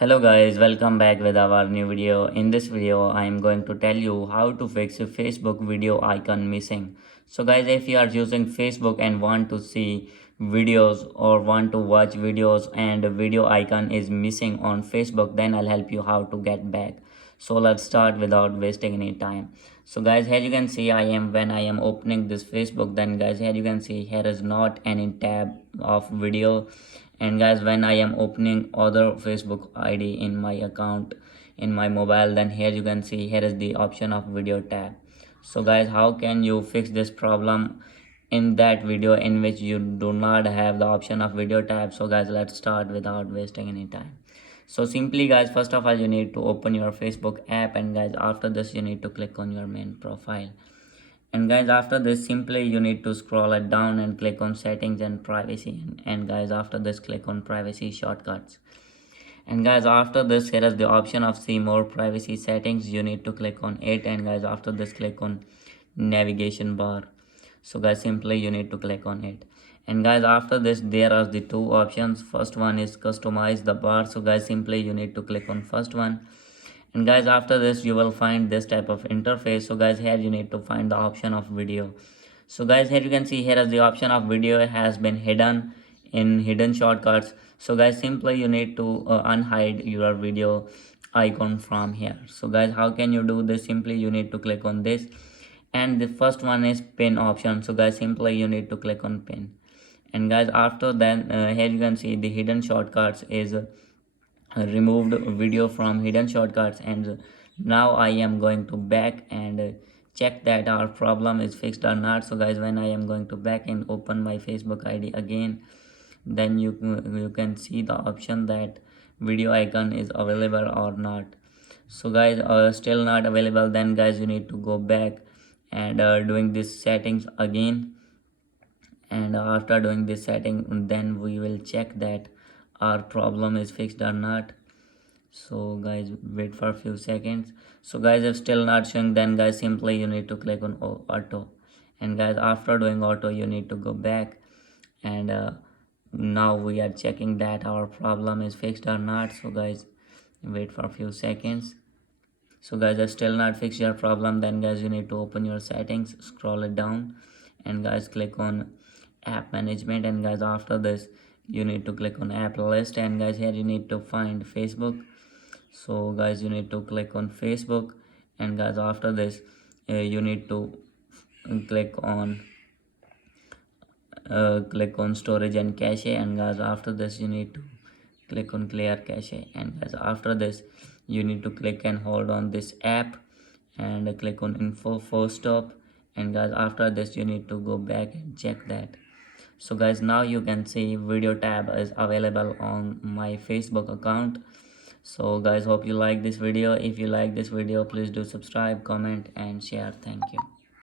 Hello guys, welcome back with our new video. In this video, I am going to tell you how to fix a Facebook video icon missing. So guys, if you are using Facebook and want to see videos or want to watch videos and a video icon is missing on Facebook, then I'll help you how to get back. So let's start without wasting any time. So guys, here you can see when I am opening this Facebook, then guys here you can see here is not any tab of video. And guys, when I am opening other Facebook ID in my account in my mobile, then here you can see here is the option of video tab. So guys, how can you fix this problem in that video in which you do not have the option of video tab? So guys, let's start without wasting any time. So simply guys, first of all you need to open your Facebook app, and guys after this you need to click on your main profile. And guys after this simply you need to scroll it down and click on settings and privacy, and guys after this click on privacy shortcuts. And guys after this here is the option of see more privacy settings, you need to click on it. And guys after this click on navigation bar. So guys simply you need to click on it. And guys after this there are the two options. First one is customize the bar. So guys simply you need to click on first one. And guys after this you will find this type of interface. So guys here you need to find the option of video. So guys here you can see here is the option of video has been hidden in hidden shortcuts. So guys simply you need to unhide your video icon from here. So guys how can you do this? Simply you need to click on this, and the first one is pin option. So guys simply you need to click on pin. And guys after then here you can see the hidden shortcuts is removed video from hidden shortcuts. And now I am going to back and check that our problem is fixed or not. So guys when I am going to back and open my Facebook ID again, then you can see the option that video icon is available or not. So guys still not available, then guys you need to go back and doing this settings again. And after doing this setting, then we will check that our problem is fixed or not. So guys wait for a few seconds. So guys if still not showing, then guys simply you need to click on auto. And guys after doing auto you need to go back, and now we are checking that our problem is fixed or not. So guys wait for a few seconds. So guys if still not fixed your problem, then guys you need to open your settings, scroll it down, and guys click on app management. And guys after this you need to click on app list, and guys here you need to find Facebook. So guys you need to click on Facebook. And guys after this you need to click on storage and cache. And guys after this you need to click on clear cache. And guys after this you need to click and hold on this app and click on info force stop. And guys after this you need to go back and check that. So guys now you can see video tab is available on my Facebook account. So guys hope you like this video. If you like this video, please do subscribe, comment and share. Thank you.